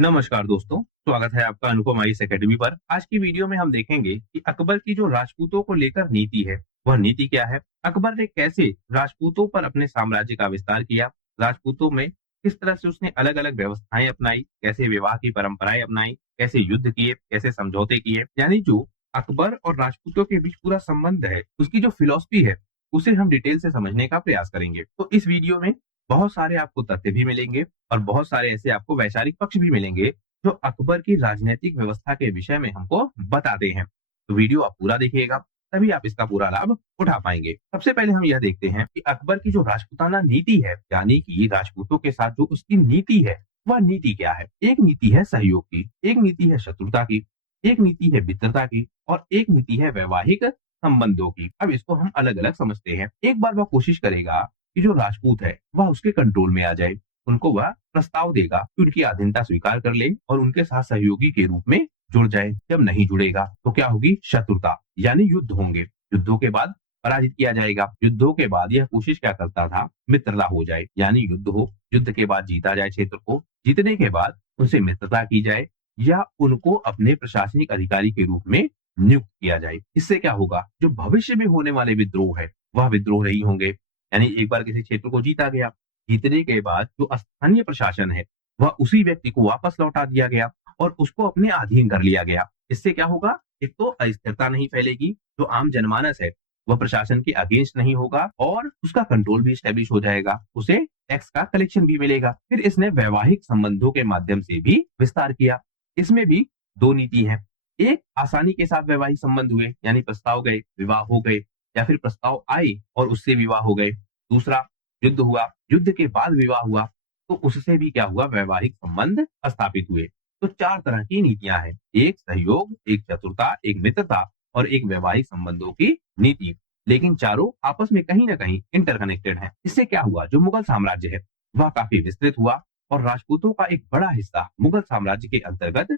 नमस्कार दोस्तों, स्वागत है आपका अनुपम आईएएस एकेडमी पर। आज की वीडियो में हम देखेंगे कि अकबर की जो राजपूतों को लेकर नीति है, वह नीति क्या है? अकबर ने कैसे राजपूतों पर अपने साम्राज्य का विस्तार किया? राजपूतों में किस तरह से उसने अलग-अलग व्यवस्थाएं अपनाई? कैसे विवाह की परंपराएं अपनाई? कैसे युद्ध किए? कैसे समझौते किए? यानी जो अकबर और राजपूतों के बीच पूरा संबंध है, उसकी जो फिलॉसफी है, उसे हम डिटेल से समझने का प्रयास करेंगे। तो इस वीडियो में बहुत सारे आपको तथ्य भी मिलेंगे और बहुत सारे ऐसे आपको वैचारिक पक्ष भी मिलेंगे जो अकबर की राजनीतिक व्यवस्था के विषय में हमको बताते हैं। तो वीडियो आप पूरा देखिएगा, तभी आप इसका पूरा लाभ उठा पाएंगे। सबसे पहले हम यह देखते हैं कि अकबर की जो राजपूताना नीति है, यानी कि राजपूतों के साथ जो उसकी नीति है, वह नीति क्या है? एक नीति है सहयोग की, एक नीति है शत्रुता की, एक नीति है मित्रता की और एक नीति है वैवाहिक संबंधों की। अब इसको हम अलग अलग समझते हैं। एक बार वह कोशिश करेगा कि जो राजपूत है वह उसके कंट्रोल में आ जाए। उनको वह प्रस्ताव देगा कि उनकी अधीनता स्वीकार कर ले और उनके साथ सहयोगी के रूप में जुड़ जाए। जब नहीं जुड़ेगा तो क्या होगी? शत्रुता, यानी युद्ध होंगे। युद्धों के बाद पराजित किया जाएगा। युद्धों के बाद यह कोशिश क्या करता था? मित्रता हो जाए, यानी युद्ध हो, युद्ध के बाद जीता जाए क्षेत्र को, जीतने के बाद उनसे मित्रता की जाए या उनको अपने प्रशासनिक अधिकारी के रूप में नियुक्त किया जाए। इससे क्या होगा? जो भविष्य में होने वाले विद्रोह है, वह विद्रोह नहीं होंगे। यानी एक बार किसी क्षेत्र को जीता गया, जीतने के बाद जो स्थानीय प्रशासन है, वह उसी व्यक्ति को वापस लौटा दिया गया और उसको अपने अधीन कर लिया गया। इससे क्या होगा? एक तो अस्थिरता नहीं फैलेगी, जो आम जनमानस है, वह प्रशासन के अगेंस्ट नहीं होगा और उसका कंट्रोल भी स्टैब्लिश हो जाएगा। उसे टैक्स का कलेक्शन भी मिलेगा। फिर इसने वैवाहिक संबंधों के माध्यम से भी विस्तार किया। इसमें भी दो नीति है। एक, आसानी के साथ वैवाहिक संबंध हुए, यानी प्रस्ताव गए, विवाह हो गए, या फिर प्रस्ताव आए और उससे विवाह हो गए। दूसरा, युद्ध हुआ, युद्ध के बाद विवाह हुआ, तो उससे भी क्या हुआ? वैवाहिक संबंध स्थापित हुए। तो चार तरह की नीतियां हैं, एक सहयोग, एक चतुरता, एक मित्रता और एक वैवाहिक संबंधों की नीति। लेकिन चारों आपस में कहीं ना कहीं इंटरकनेक्टेड हैं। इससे क्या हुआ? जो मुगल साम्राज्य है, वह काफी विस्तृत हुआ और राजपूतों का एक बड़ा हिस्सा मुगल साम्राज्य के अंतर्गत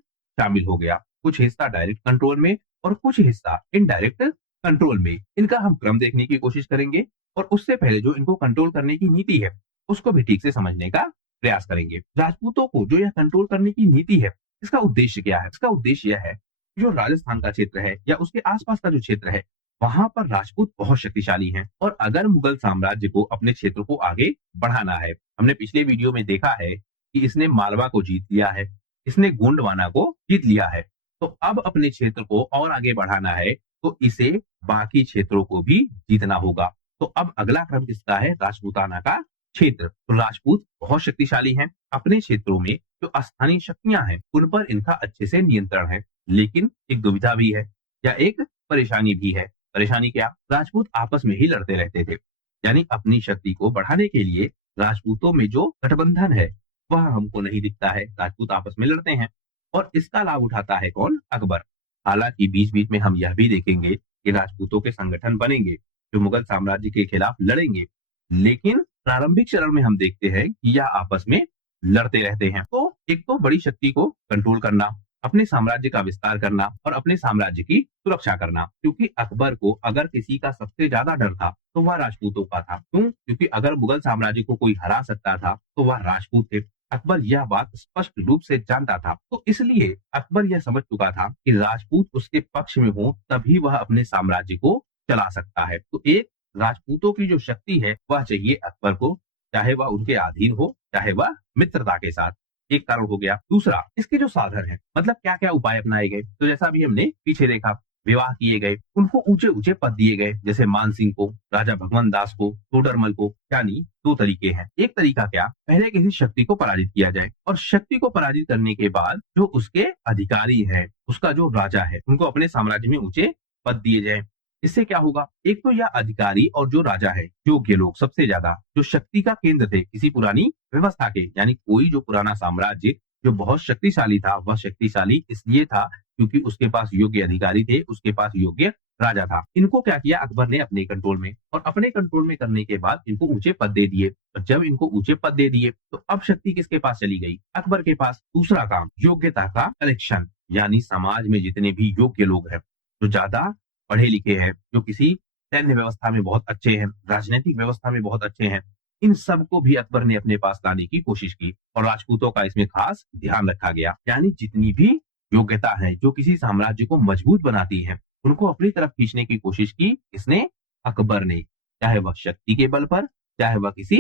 शामिल हो गया। कुछ हिस्सा डायरेक्ट कंट्रोल में और कुछ हिस्सा इनडायरेक्ट कंट्रोल में। इनका हम क्रम देखने की कोशिश करेंगे और उससे पहले जो इनको कंट्रोल करने की नीति है, उसको भी ठीक से समझने का प्रयास करेंगे। राजपूतों को जो यह कंट्रोल करने की नीति है, इसका उद्देश्य क्या है? इसका उद्देश्य यह है कि जो राजस्थान का क्षेत्र है या उसके आसपास का जो क्षेत्र है, वहां पर राजपूत बहुत शक्तिशाली हैं और अगर मुगल साम्राज्य को अपने क्षेत्र को आगे बढ़ाना है, हमने पिछले वीडियो में देखा है कि इसने मालवा को जीत लिया है, इसने गोंडवाना को जीत लिया है। तो अब अपने क्षेत्र को और आगे बढ़ाना है, तो इसे बाकी क्षेत्रों को भी जीतना होगा। तो अब अगला क्रम किसका है? राजपूताना का क्षेत्र। तो राजपूत बहुत शक्तिशाली हैं। अपने क्षेत्रों में जो स्थानीय शक्तियां हैं, उन पर इनका अच्छे से नियंत्रण है। लेकिन एक दुविधा भी है या एक परेशानी भी है। परेशानी क्या? राजपूत आपस में ही लड़ते रहते थे। यानी अपनी शक्ति को बढ़ाने के लिए राजपूतों में जो गठबंधन है, वह हमको नहीं दिखता है। राजपूत आपस में लड़ते हैं और इसका लाभ उठाता है कौन? अकबर। हालांकि बीच बीच में हम यह भी देखेंगे कि राजपूतों के संगठन बनेंगे जो मुगल साम्राज्य के खिलाफ लड़ेंगे, लेकिन प्रारंभिक चरण में हम देखते हैं कि यह आपस में लड़ते रहते हैं। तो एक तो बड़ी शक्ति को कंट्रोल करना, अपने साम्राज्य का विस्तार करना और अपने साम्राज्य की सुरक्षा करना। क्योंकि अकबर को अगर किसी का सबसे ज्यादा डर था तो वह राजपूतों का था। क्यों? क्योंकि अगर मुगल साम्राज्य को कोई हरा सकता था तो वह राजपूत थे। अकबर यह बात स्पष्ट रूप से जानता था। तो इसलिए अकबर यह समझ चुका था कि राजपूत उसके पक्ष में हो, तभी वह अपने साम्राज्य को चला सकता है। तो एक, राजपूतों की जो शक्ति है वह चाहिए अकबर को, चाहे वह उनके अधीन हो, चाहे वह मित्रता के साथ। एक कारण हो गया। दूसरा, इसके जो साधन है, मतलब क्या क्या उपाय अपनाए गए। तो जैसा अभी हमने पीछे देखा, विवाह किए गए, उनको ऊंचे ऊंचे पद दिए गए, जैसे मान सिंह को, राजा भगवंत दास को, टोडरमल को। यानी दो तरीके हैं। एक तरीका क्या? पहले किसी शक्ति को पराजित किया जाए और शक्ति को पराजित करने के बाद जो उसके अधिकारी है, उसका जो राजा है, उनको अपने साम्राज्य में ऊंचे पद दिए जाए। इससे क्या होगा? एक तो यह अधिकारी और जो राजा है, योग्य लोग सबसे ज्यादा, जो शक्ति का केंद्र थे किसी पुरानी व्यवस्था के, यानी कोई जो पुराना साम्राज्य जो बहुत शक्तिशाली था, वह शक्तिशाली इसलिए था क्योंकि उसके पास योग्य अधिकारी थे, उसके पास योग्य राजा था। इनको क्या किया अकबर ने? अपने कंट्रोल में, और अपने कंट्रोल में करने के बाद इनको ऊंचे पद दे दिए। और जब इनको ऊंचे पद दे दिए तो अब शक्ति किसके पास चली गई? अकबर के पास। दूसरा काम, योग्यता का कलेक्शन, यानी समाज में जितने भी योग्य लोग हैं, जो ज्यादा पढ़े लिखे हैं, जो किसी सैन्य व्यवस्था में बहुत अच्छे हैं, राजनीतिक व्यवस्था में बहुत अच्छे हैं, इन सब को भी अकबर ने अपने पास लाने की कोशिश की और राजपूतों का इसमें खास ध्यान रखा गया। यानी जितनी भी योग्यता है जो किसी साम्राज्य को मजबूत बनाती है, उनको अपनी तरफ खींचने की कोशिश की इसने अकबर ने, चाहे वह शक्ति के बल पर, चाहे वह किसी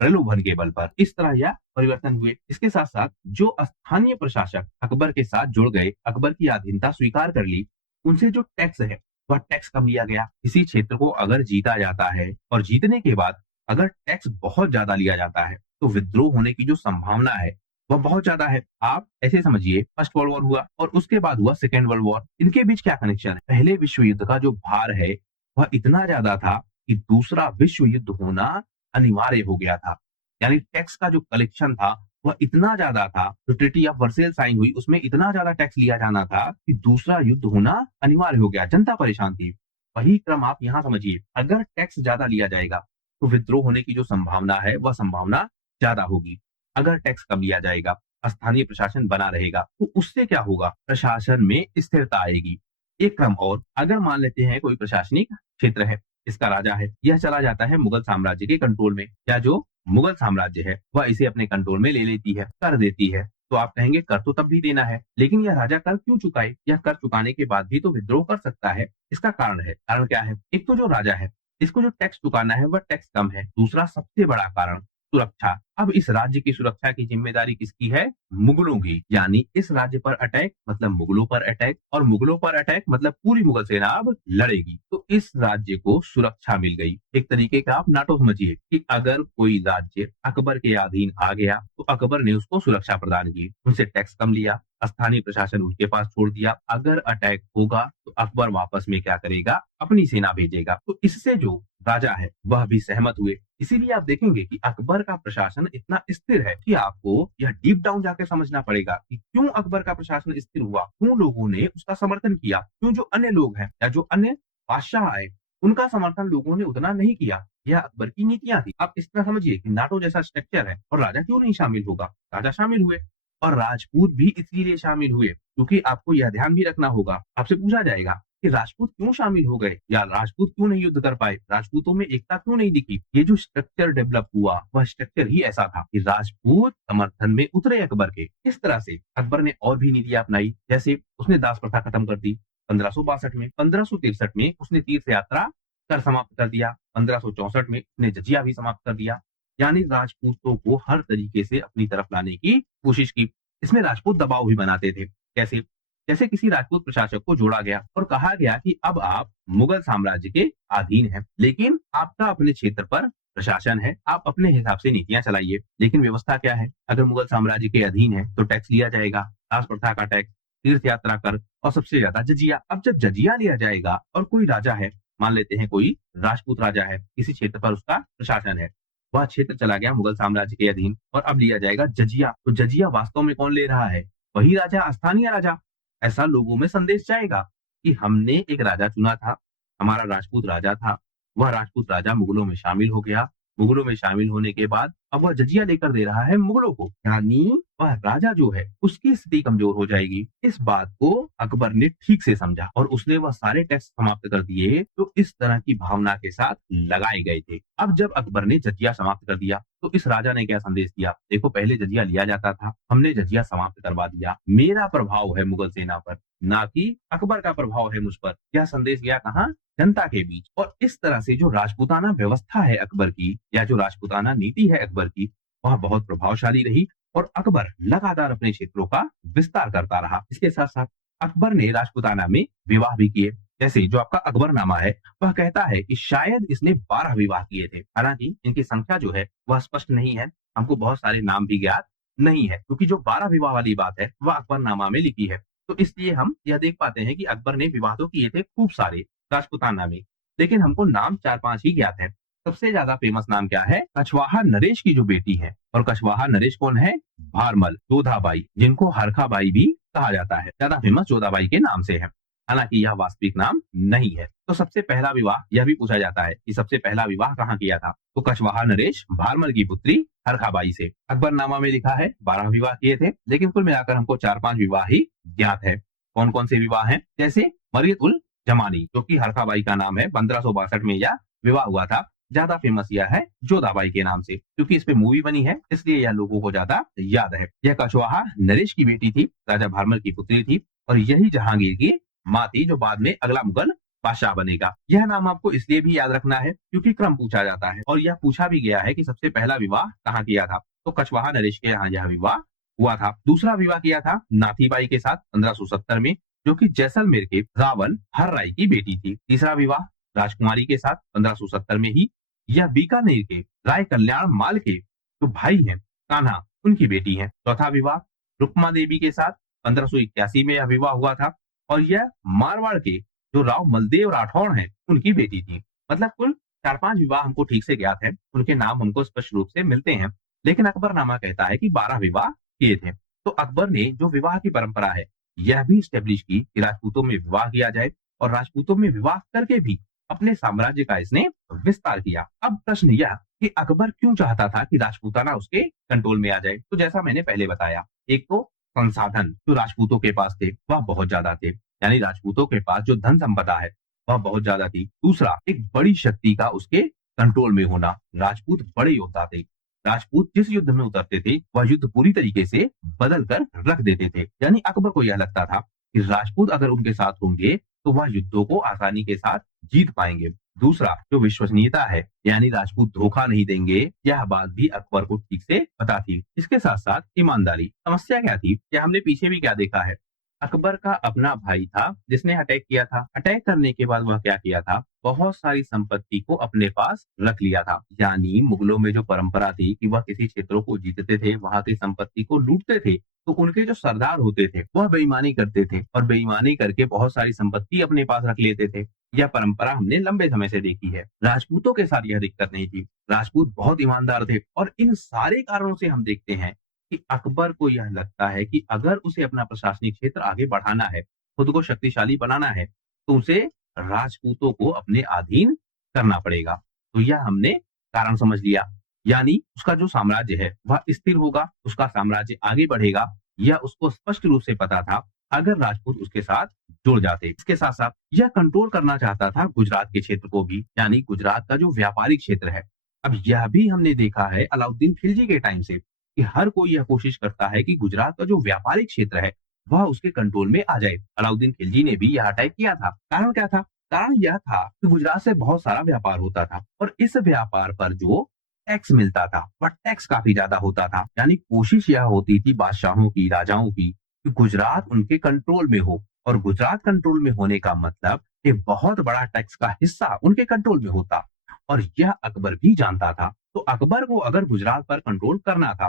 प्रलोभन के बल पर। इस तरह यह परिवर्तन हुए। इसके साथ साथ जो स्थानीय प्रशासक अकबर के साथ जुड़ गए, अकबर की अधीनता स्वीकार कर ली, उनसे जो टैक्स है वह टैक्स कम लिया गया। किसी क्षेत्र को अगर जीता जाता है और जीतने के बाद अगर टैक्स बहुत ज्यादा लिया जाता है तो विद्रोह होने की जो संभावना है वह बहुत ज्यादा है। आप ऐसे समझिए, फर्स्ट वर्ल्ड वॉर हुआ और उसके बाद हुआ सेकेंड वर्ल्ड वॉर। इनके बीच क्या कनेक्शन है? पहले विश्व युद्ध का जो भार है वह इतना ज्यादा था कि दूसरा विश्व युद्ध होना अनिवार्य हो गया था। यानी टैक्स का जो कलेक्शन था वह इतना ज्यादा था, जो ट्रीटी ऑफ वर्सेल साइन हुई उसमें इतना ज्यादा टैक्स लिया जाना था कि दूसरा युद्ध होना अनिवार्य हो गया। जनता परेशान थी। वही क्रम आप यहाँ समझिए, अगर टैक्स ज्यादा लिया जाएगा तो विद्रोह होने की जो संभावना है वह संभावना ज्यादा होगी। अगर टैक्स कम लिया जाएगा, स्थानीय प्रशासन बना रहेगा, तो उससे क्या होगा? प्रशासन में स्थिरता आएगी। एक क्रम और, अगर मान लेते हैं कोई प्रशासनिक क्षेत्र है, इसका राजा है, यह चला जाता है मुगल साम्राज्य के कंट्रोल में, या जो मुगल साम्राज्य है वह इसे अपने कंट्रोल में ले लेती है, कर देती है, तो आप कहेंगे कर तो तब भी देना है, लेकिन यह राजा कर क्यों चुकाए? यह कर चुकाने के बाद भी तो विद्रोह कर सकता है। इसका कारण है। कारण क्या है? एक तो जो राजा है इसको जो टैक्स चुकाना है वह टैक्स कम है। दूसरा सबसे बड़ा कारण सुरक्षा। अब इस राज्य की सुरक्षा की जिम्मेदारी किसकी है? मुगलों की। यानी इस राज्य पर अटैक मतलब मुगलों पर अटैक, और मुगलों पर अटैक मतलब पूरी मुगल सेना अब लड़ेगी। तो इस राज्य को सुरक्षा मिल गई। एक तरीके का आप नाटो समझिए कि अगर कोई राज्य अकबर के अधीन आ गया तो अकबर ने उसको सुरक्षा प्रदान की, उनसे टैक्स कम लिया, स्थानीय प्रशासन उनके पास छोड़ दिया। अगर अटैक होगा तो अकबर वापस में क्या करेगा? अपनी सेना भेजेगा। तो इससे जो राजा है वह भी सहमत हुए। इसीलिए आप देखेंगे कि अकबर का प्रशासन इतना स्थिर है कि आपको यह डीप डाउन जाकर समझना पड़ेगा कि क्यों अकबर का प्रशासन स्थिर हुआ, क्यों लोगों ने उसका समर्थन किया, क्यों जो अन्य लोग हैं या जो अन्य बादशाह आए उनका समर्थन लोगों ने उतना नहीं किया। यह अकबर की नीतियां थी। आप इस तरह समझिए कि नाटो जैसा स्ट्रक्चर है और राजा क्यों नहीं शामिल होगा? राजा शामिल हुए और राजपूत भी इसीलिए शामिल हुए क्योंकि आपको यह ध्यान भी रखना होगा, आपसे पूछा जाएगा कि राजपूत क्यों शामिल हो गए या राजपूत क्यों नहीं युद्ध कर पाए, राजपूतों में एकता क्यों नहीं दिखी? ये जो स्ट्रक्चर डेवलप हुआ वह स्ट्रक्चर ही ऐसा था कि राजपूत समर्थन में उतरे अकबर के। इस तरह से अकबर ने और भी नीतियां अपनाई, जैसे उसने दास प्रथा खत्म कर दी 1562 में, 1563 में उसने तीर्थ यात्रा कर समाप्त कर दिया, 1564 में उसने जजिया भी समाप्त कर दिया। यानी राजपूतों को हर तरीके से अपनी तरफ लाने की कोशिश की। इसमें राजपूत दबाव भी बनाते थे। कैसे? जैसे किसी राजपूत प्रशासक को जोड़ा गया और कहा गया कि अब आप मुगल साम्राज्य के अधीन हैं, लेकिन आपका अपने क्षेत्र पर प्रशासन है, आप अपने हिसाब से नीतियां चलाइए। लेकिन व्यवस्था क्या है? अगर मुगल साम्राज्य के अधीन है तो टैक्स लिया जाएगा, दास प्रथा का टैक्स, तीर्थ यात्रा कर और सबसे ज्यादा जजिया। अब जब जजिया लिया जाएगा और कोई राजा है, मान लेते हैं कोई राजपूत राजा है, किसी क्षेत्र पर उसका प्रशासन है, वह क्षेत्र चला गया मुगल साम्राज्य के अधीन और अब लिया जाएगा जजिया। तो जजिया वास्तव में कौन ले रहा है? वही राजा, स्थानीय राजा। ऐसा लोगों में संदेश जाएगा कि हमने एक राजा चुना था, हमारा राजपूत राजा था, वह राजपूत राजा मुगलों में शामिल हो गया। मुगलों में शामिल होने के बाद अब वह जजिया लेकर दे रहा है मुगलों को, यानी वह राजा जो है उसकी स्थिति कमजोर हो जाएगी। इस बात को अकबर ने ठीक से समझा और उसने वह सारे टैक्स समाप्त कर दिए तो इस तरह की भावना के साथ लगाए गए थे। अब जब अकबर ने जजिया समाप्त कर दिया तो इस राजा ने क्या संदेश दिया? देखो, पहले जजिया लिया जाता था, हमने जजिया समाप्त करवा दिया, मेरा प्रभाव है मुगल सेना पर, ना कि अकबर का प्रभाव है मुझ पर। यह संदेश गया कहाँ? जनता के बीच। और इस तरह से जो राजपूताना व्यवस्था है अकबर की, या जो राजपूताना नीति है अकबर की, वह बहुत प्रभावशाली रही और अकबर लगातार अपने क्षेत्रों का विस्तार करता रहा। इसके साथ साथ अकबर ने राजपूताना में विवाह भी किए। जैसे जो आपका अकबरनामा है वह कहता है कि शायद इसने 12 विवाह किए थे। हालांकि इनकी संख्या जो है वह स्पष्ट नहीं है, हमको बहुत सारे नाम भी ज्ञात नहीं है, क्योंकि जो 12 विवाह वाली बात है वह अकबरनामा में लिखी है। तो इसलिए हम यह देख पाते हैं कि अकबर ने विवाह तो किए थे खूब सारे राजपूताना में, लेकिन हमको नाम 4-5 ही ज्ञात है। सबसे ज्यादा फेमस नाम क्या है? कछवाहा नरेश की जो बेटी है, और कछवाहा नरेश कौन है? भारमल जोधाबाई, जिनको हरखाबाई भी कहा जाता है, ज्यादा फेमस जोधाबाई के नाम से है, हालांकि यह वास्तविक नाम नहीं है। तो सबसे पहला विवाह, यह भी पूछा जाता है कि सबसे पहला विवाह कहाँ किया था, तो कछवाहा नरेश भारमल की पुत्री हरखाबाई से। अकबरनामा में लिखा है 12 विवाह किए थे, लेकिन कुल मिलाकर हमको 4-5 विवाह ही ज्ञात है। कौन कौन से विवाह हैं? जैसे मरियत उल जमानी, जो कि हरखाबाई का नाम है, 1562 में यह विवाह हुआ था, ज्यादा फेमस यह है जोधाबाई के नाम से, क्योंकि इस पे मूवी बनी है, इसलिए यह लोगों को ज्यादा याद है। यह कछवाहा नरेश की बेटी थी, राजा भारमल की पुत्री थी, और यही जहांगीर की माँ थी, जो बाद में अगला मुगल बादशाह बनेगा। यह नाम आपको इसलिए भी याद रखना है क्योंकि क्रम पूछा जाता है, और यह पूछा भी गया है कि सबसे पहला विवाह कहाँ किया था, तो कछवाहा नरेश के यहाँ यह विवाह हुआ था। दूसरा विवाह किया था नाथीबाई के साथ 1570 में, जो कि जैसलमेर के रावल हर राय की बेटी थी। तीसरा विवाह राजकुमारी के साथ 1570 में ही, यह बीकानेर के राय कल्याण माल के जो भाई हैं कान्हा, उनकी बेटी है। चौथा विवाह रुक्मा देवी के साथ 1581 में यह विवाह हुआ था, और यह मारवाड़ के जो राव मलदेव राठौड़ हैं उनकी बेटी थी। मतलब कुल 4-5 विवाह हमको ठीक से ज्ञात है, उनके नाम हमको स्पष्ट रूप से मिलते हैं, लेकिन अकबरनामा कहता है कि 12 विवाह किए थे। तो अकबर ने जो विवाह की परंपरा है यह भी स्टेब्लिश की कि राजपूतों में विवाह किया जाए, और राजपूतों में विवाह करके भी अपने साम्राज्य का इसने विस्तार किया। अब प्रश्न यह कि अकबर क्यों चाहता था कि राजपूताना उसके कंट्रोल में आ जाए। तो जैसा मैंने पहले बताया, एक तो संसाधन जो राजपूतों के पास थे वह बहुत ज्यादा थे, यानी राजपूतों के पास जो धन संपदा है वह बहुत ज्यादा थी। दूसरा, एक बड़ी शक्ति का उसके कंट्रोल में होना। राजपूत बड़े योद्धा थे, राजपूत जिस युद्ध में उतरते थे वह युद्ध पूरी तरीके से बदल कर रख देते थे। यानी अकबर को यह लगता था कि राजपूत अगर उनके साथ होंगे तो वह युद्धों को आसानी के साथ जीत पाएंगे। दूसरा, जो विश्वसनीयता है, यानी राजपूत धोखा नहीं देंगे, यह बात भी अकबर को ठीक से पता थी। इसके साथ साथ ईमानदारी। समस्या क्या थी, क्या हमने पीछे भी क्या देखा है, अकबर का अपना भाई था जिसने अटैक किया था। अटैक करने के बाद वह क्या किया था, बहुत सारी संपत्ति को अपने पास रख लिया था। यानी मुगलों में जो परंपरा थी कि वह किसी क्षेत्रों को जीतते थे, वहां की संपत्ति को लूटते थे, तो उनके जो सरदार होते थे वह बेईमानी करते थे, और बेईमानी करके बहुत सारी संपत्ति अपने पास रख लेते थे। यह परंपरा हमने लंबे समय से देखी है। राजपूतों के साथ यह दिक्कत नहीं थी, राजपूत बहुत ईमानदार थे, और इन सारे कारणों से हम देखते हैं कि अकबर को यह लगता है कि अगर उसे अपना प्रशासनिक क्षेत्र आगे बढ़ाना है, खुद को शक्तिशाली बनाना है, तो उसे राजपूतों को अपने अधीन करना पड़ेगा। तो यह हमने कारण समझ लिया, यानी उसका जो साम्राज्य है वह स्थिर होगा, उसका साम्राज्य आगे बढ़ेगा, यह उसको स्पष्ट रूप से पता था अगर राजपूत उसके साथ जुड़ जाते। इसके साथ साथ यह कंट्रोल करना चाहता था गुजरात के क्षेत्र को भी, यानी गुजरात का जो व्यापारिक क्षेत्र है। अब यह भी हमने देखा है अलाउद्दीन खिलजी के टाइम से कि हर कोई यह कोशिश करता है कि गुजरात का जो व्यापारिक क्षेत्र है वह उसके कंट्रोल में आ जाए। अलाउद्दीन खिलजी ने भी यह अटैक किया था। कारण क्या था, कारण यह था कि गुजरात से बहुत सारा व्यापार होता था, और इस व्यापार पर जो टैक्स मिलता था वह टैक्स काफी ज्यादा होता था। यानी कोशिश यह होती थी बादशाहों की, राजाओं की, कि गुजरात उनके कंट्रोल में हो, और गुजरात कंट्रोल में होने का मतलब एक बहुत बड़ा टैक्स का हिस्सा उनके कंट्रोल में होता, और यह अकबर भी जानता था। तो अकबर को अगर गुजरात पर कंट्रोल करना था,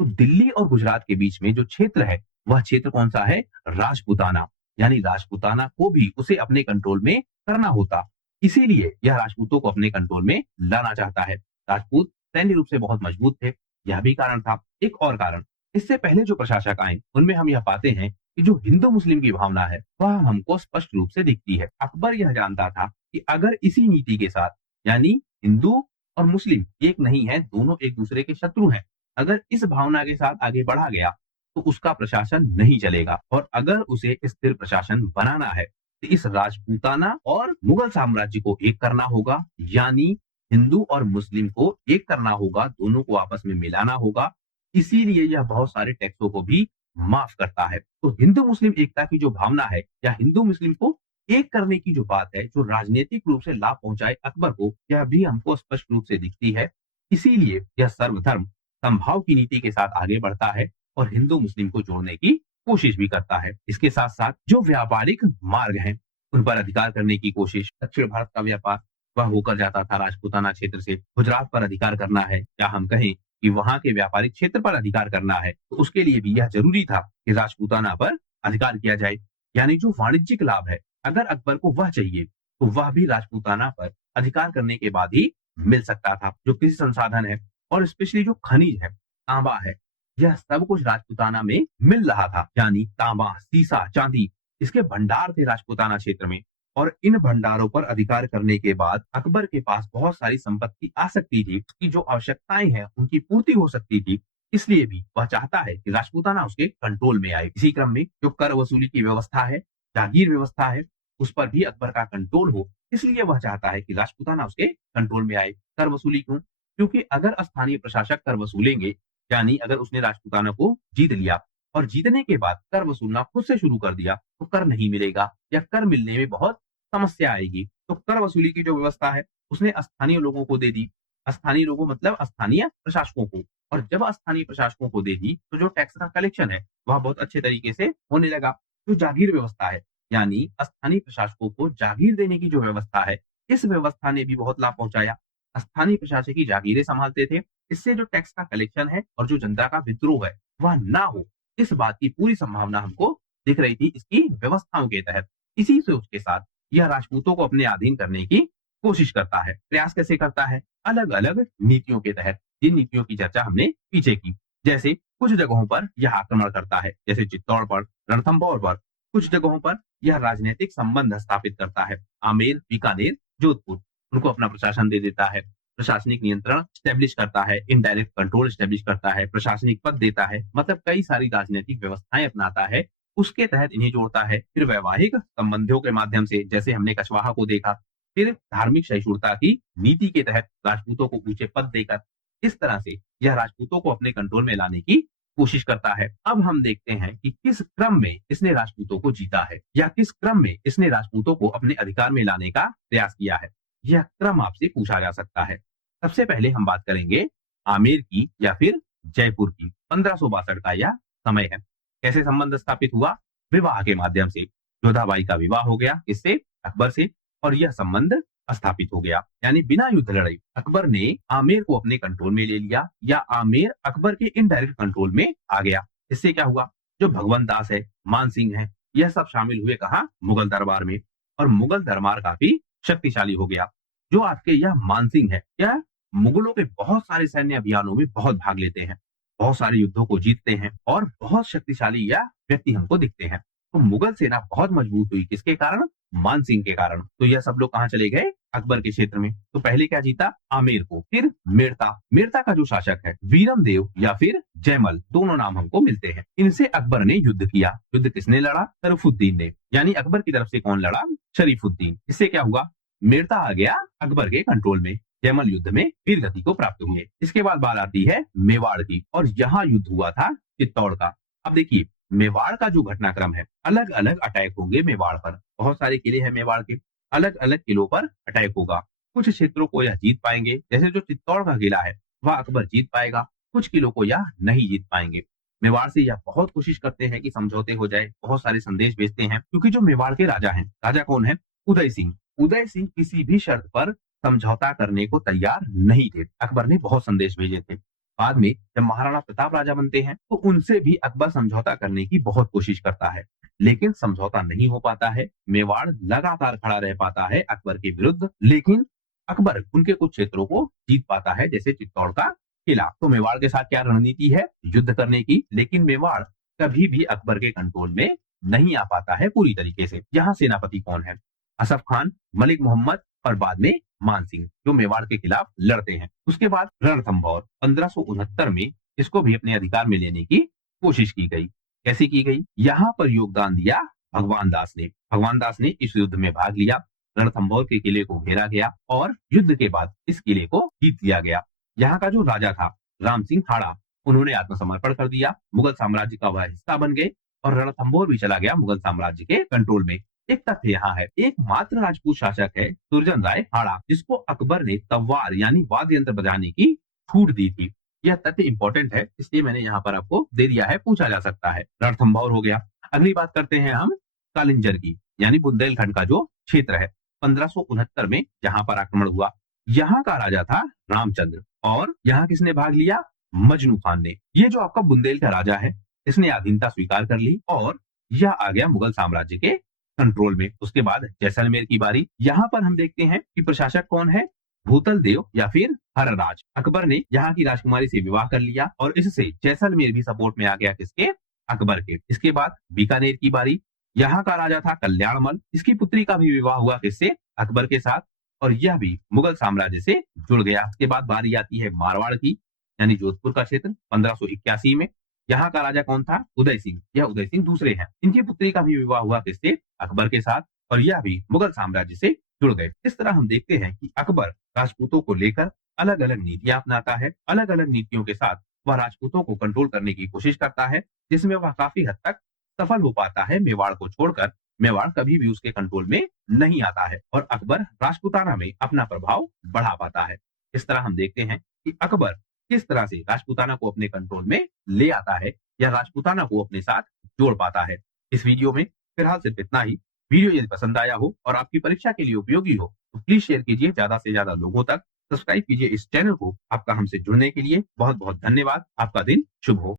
तो दिल्ली और गुजरात के बीच में जो क्षेत्र है वह क्षेत्र कौन सा है, राजपूताना। यानी राजपूताना को भी उसे अपने कंट्रोल में करना होता, इसीलिए यह राजपूतों को अपने कंट्रोल में लाना चाहता है। राजपूत सैन्य रूप से बहुत मजबूत थे, यह भी कारण था। एक और कारण, इससे पहले जो प्रशासक आए उनमें हम यह पाते हैं कि जो हिंदू मुस्लिम की भावना है वह हमको स्पष्ट रूप से दिखती है। अकबर यह जानता था कि अगर इसी नीति के साथ, यानी हिंदू और मुस्लिम एक नहीं है, दोनों एक दूसरे के शत्रु हैं, अगर इस भावना के साथ आगे बढ़ा गया तो उसका प्रशासन नहीं चलेगा, और अगर उसे स्थिर प्रशासन बनाना है तो इस राजपूताना और मुगल साम्राज्य को एक करना होगा, यानी हिंदू और मुस्लिम को एक करना होगा, दोनों को आपस में मिलाना होगा। इसीलिए यह बहुत सारे टैक्सों को भी माफ करता है। तो हिंदू मुस्लिम एकता की जो भावना है, या हिंदू मुस्लिम को एक करने की जो बात है, जो राजनीतिक रूप से लाभ पहुंचाए अकबर को, यह भी हमको स्पष्ट रूप से दिखती है। इसीलिए यह सर्वधर्म समभाव की नीति के साथ आगे बढ़ता है और हिंदू मुस्लिम को जोड़ने की कोशिश भी करता है। इसके साथ साथ जो व्यापारिक मार्ग हैं उन पर अधिकार करने की कोशिश, दक्षिण भारत का व्यापार वह होकर जाता था राजपूताना क्षेत्र से। गुजरात पर अधिकार करना है, या हम कहें कि वहां के व्यापारिक क्षेत्र पर अधिकार करना है, तो उसके लिए भी यह जरूरी था कि राजपूताना पर अधिकार किया जाए। यानी जो वाणिज्यिक लाभ है, अगर अकबर को वह चाहिए तो वह भी राजपूताना पर अधिकार करने के बाद ही मिल सकता था। जो कृषि संसाधन है और स्पेशली जो खनिज है, तांबा है, यह सब कुछ राजपूताना में मिल रहा था। यानी तांबा, सीसा, चांदी, इसके भंडार थे राजपूताना क्षेत्र में, और इन भंडारों पर अधिकार करने के बाद अकबर के पास बहुत सारी संपत्ति आ सकती थी, उसकी जो आवश्यकताएं हैं उनकी पूर्ति हो सकती थी। इसलिए भी वह चाहता है कि राजपूताना उसके कंट्रोल में आए। इसी क्रम में जो कर वसूली की व्यवस्था है, जागीर व्यवस्था है, उस पर भी अकबर का कंट्रोल हो, इसलिए वह चाहता है कि राजपूताना उसके कंट्रोल में आए। कर वसूली क्यों? क्योंकि अगर स्थानीय प्रशासक कर वसूलेंगे, यानी अगर उसने राजपूताना को जीत लिया और जीतने के बाद कर वसूलना खुद से शुरू कर दिया, तो कर नहीं मिलेगा या कर मिलने में बहुत समस्या आएगी। तो कर वसूली की जो व्यवस्था है, उसने स्थानीय लोगों को दे दी। स्थानीय लोगों मतलब स्थानीय प्रशासकों को। और जब स्थानीय प्रशासकों को दे दी, तो जो टैक्स का कलेक्शन है, वह बहुत अच्छे तरीके से होने लगा। जो जागीर व्यवस्था है, यानी स्थानीय प्रशासकों को जागीर देने की जो व्यवस्था है, इस व्यवस्था ने भी बहुत लाभ पहुंचाया। स्थानीय प्रशासक की जागीरें संभालते थे। इससे जो टैक्स का कलेक्शन है और जो जनता का विद्रोह है, वह ना हो, इस बात की पूरी संभावना हमको दिख रही थी इसकी व्यवस्थाओं के तहत। इसी सोच के साथ यह राजपूतों को अपने अधीन करने की कोशिश करता है। प्रयास कैसे करता है? अलग-अलग नीतियों के तहत। जिन नीतियों की चर्चा हमने पीछे की। जैसे कुछ जगहों पर यह आक्रमण करता है, जैसे चित्तौड़ पर, रणथंभौर पर। कुछ जगहों पर यह राजनीतिक संबंध स्थापित करता है। आमेर, बीकानेर, जोधपुर, उनको अपना प्रशासन दे देता है। प्रशासनिक नियंत्रण स्टैब्लिश करता है, इनडायरेक्ट कंट्रोल स्टैब्लिश करता है, प्रशासनिक पद देता है, मतलब कई सारी राजनीतिक व्यवस्थाएं अपनाता है। उसके तहत इन्हें जोड़ता है। फिर वैवाहिक संबंधों के माध्यम से, जैसे हमने कछवाहा को देखा। फिर धार्मिक सहिष्णुता की नीति के तहत राजपूतों को ऊंचे पद देकर, इस तरह से यह राजपूतों को अपने कंट्रोल में लाने की कोशिश करता है। अब हम देखते हैं कि किस क्रम में इसने राजपूतों को जीता है या किस क्रम में इसने राजपूतों को अपने अधिकार में लाने का प्रयास किया है। यह क्रम आपसे पूछा जा सकता है। सबसे पहले हम बात करेंगे आमेर की या फिर जयपुर की। 1562 का यह समय है। कैसे संबंध स्थापित हुआ? विवाह के माध्यम से। जोधाबाई का विवाह हो गया इससे, अकबर से, और यह संबंध स्थापित हो गया। यानी बिना युद्ध लड़े अकबर ने आमेर को अपने कंट्रोल में ले लिया या आमेर अकबर के इनडायरेक्ट कंट्रोल में आ गया। इससे क्या हुआ? जो भगवंत दास है, मान सिंह है, यह सब शामिल हुए कहा? मुगल दरबार में। और मुगल दरबार काफी शक्तिशाली हो गया। जो आपके यह मान सिंह है, यह मुगलों के बहुत सारे सैन्य अभियानों में बहुत भाग लेते हैं, बहुत सारे युद्धों को जीतते हैं और बहुत शक्तिशाली यह व्यक्ति हमको दिखते हैं। तो मुगल सेना बहुत मजबूत हुई किसके कारण? मान सिंह के कारण। तो यह सब लोग कहाँ चले गए? अकबर के क्षेत्र में। तो पहले क्या जीता? आमेर को। फिर मेड़ता। मेड़ता का जो शासक है वीरम देव या फिर जयमल, दोनों नाम हमको मिलते हैं। इनसे अकबर ने युद्ध किया। युद्ध किसने लड़ा? शरीफुद्दीन ने। यानी अकबर की तरफ से कौन लड़ा? शरीफुद्दीन। इससे क्या हुआ? मेड़ता आ गया अकबर के कंट्रोल में। जयमल युद्ध में वीर गति को प्राप्त हुए। इसके बाद बात आती है मेवाड़ की, और यहाँ युद्ध हुआ था चित्तौड़ का। अब देखिए, मेवाड़ का जो घटनाक्रम है, अलग अलग अटैक होंगे मेवाड़ पर। बहुत सारे किले हैं मेवाड़ के, अलग अलग किलों पर अटैक होगा। कुछ क्षेत्रों को यह जीत पाएंगे, जैसे जो चित्तौड़ का किला है वह अकबर जीत पाएगा, कुछ किलों को यह नहीं जीत पाएंगे। मेवाड़ से यह बहुत कोशिश करते हैं कि समझौते हो जाए, बहुत सारे संदेश भेजते हैं, क्योंकि जो मेवाड़ के राजा हैं, राजा कौन है? उदय सिंह। उदय सिंह किसी भी शर्त पर समझौता करने को तैयार नहीं थे। अकबर ने बहुत संदेश भेजे थे। बाद में जब महाराणा प्रताप राजा बनते हैं, तो उनसे भी अकबर समझौता करने की बहुत कोशिश करता है, लेकिन समझौता नहीं हो पाता है। मेवाड़ लगातार खड़ा रह पाता है अकबर के विरुद्ध, लेकिन अकबर उनके कुछ क्षेत्रों को जीत पाता है, जैसे चित्तौड़ का किला। तो मेवाड़ के साथ क्या रणनीति है? युद्ध करने की, लेकिन मेवाड़ कभी भी अकबर के कंट्रोल में नहीं आ पाता है पूरी तरीके से। यहाँ सेनापति कौन है? असफ खान, मलिक मोहम्मद और बाद में मान सिंह, जो मेवाड़ के खिलाफ लड़ते हैं। उसके बाद रणथंभौर 1569 में, इसको भी अपने अधिकार में लेने की कोशिश की गई। कैसे की गई? यहाँ पर योगदान दिया भगवान दास ने। भगवान दास ने इस युद्ध में भाग लिया। रणथंभौर के किले को घेरा गया और युद्ध के बाद इस किले को जीत लिया गया। यहाँ का जो राजा था राम सिंह हाड़ा, उन्होंने आत्मसमर्पण कर दिया, मुगल साम्राज्य का वह हिस्सा बन गए और रणथंभौर भी चला गया मुगल साम्राज्य के कंट्रोल में। एक तथ्य यहाँ है, एकमात्र राजपूत शासक है सुरजन राय हाड़ा, जिसको अकबर ने तलवार यानी वाद्य यंत्र बजाने की छूट दी थी। यह तथ्य इंपॉर्टेंट है, इसलिए मैंने यहाँ पर आपको दे दिया है, पूछा जा सकता है। रणथंभौर हो गया। अगली बात करते हैं हम कालिंजर की, यानी बुंदेलखंड का जो क्षेत्र है। 1569 में जहाँ पर आक्रमण हुआ, यहाँ का राजा था रामचंद्र और यहाँ किसने भाग लिया? मजनू खान ने। ये जो आपका बुंदेल का राजा है, इसने अधीनता स्वीकार कर ली और यह आ गया मुगल साम्राज्य के कंट्रोल में। उसके बाद जैसलमेर की बारी। यहाँ पर हम देखते हैं कि प्रशासक कौन है? भूतल देव या फिर हरराज। अकबर ने यहाँ की राजकुमारी से विवाह कर लिया और इससे जैसलमेर भी सपोर्ट में आ गया किसके? अकबर के। इसके बाद बीकानेर की बारी। यहाँ का राजा था कल्याणमल, इसकी पुत्री का भी विवाह हुआ किससे? अकबर के साथ, और यह भी मुगल साम्राज्य से जुड़ गया। इसके बाद बारी आती है मारवाड़ की, यानी जोधपुर का क्षेत्र। 1581 में यहाँ का राजा कौन था? उदय सिंह। यह उदय सिंह दूसरे हैं। इनकी पुत्री का भी विवाह हुआ किससे? अकबर के साथ, और यह भी मुगल साम्राज्य से जुड़ गए। इस तरह हम देखते हैं कि अकबर राजपूतों को लेकर अलग अलग नीतियां अपनाता है। अलग अलग नीतियों के साथ वह राजपूतों को कंट्रोल करने की कोशिश करता है, जिसमें वह काफी हद तक सफल हो पाता है। मेवाड़ को छोड़कर मेवाड़ कभी भी उसके कंट्रोल में नहीं आता है और अकबर राजपूताना में अपना प्रभाव बढ़ा पाता है। इस तरह हम देखते हैं कि अकबर किस तरह से राजपूताना को अपने कंट्रोल में ले आता है या राजपूताना को अपने साथ जोड़ पाता है। इस वीडियो में फिलहाल सिर्फ इतना ही। वीडियो यदि पसंद आया हो और आपकी परीक्षा के लिए उपयोगी हो तो प्लीज शेयर कीजिए ज्यादा से ज्यादा लोगों तक। सब्सक्राइब कीजिए इस चैनल को। आपका हमसे जुड़ने के लिए बहुत बहुत धन्यवाद। आपका दिन शुभ हो।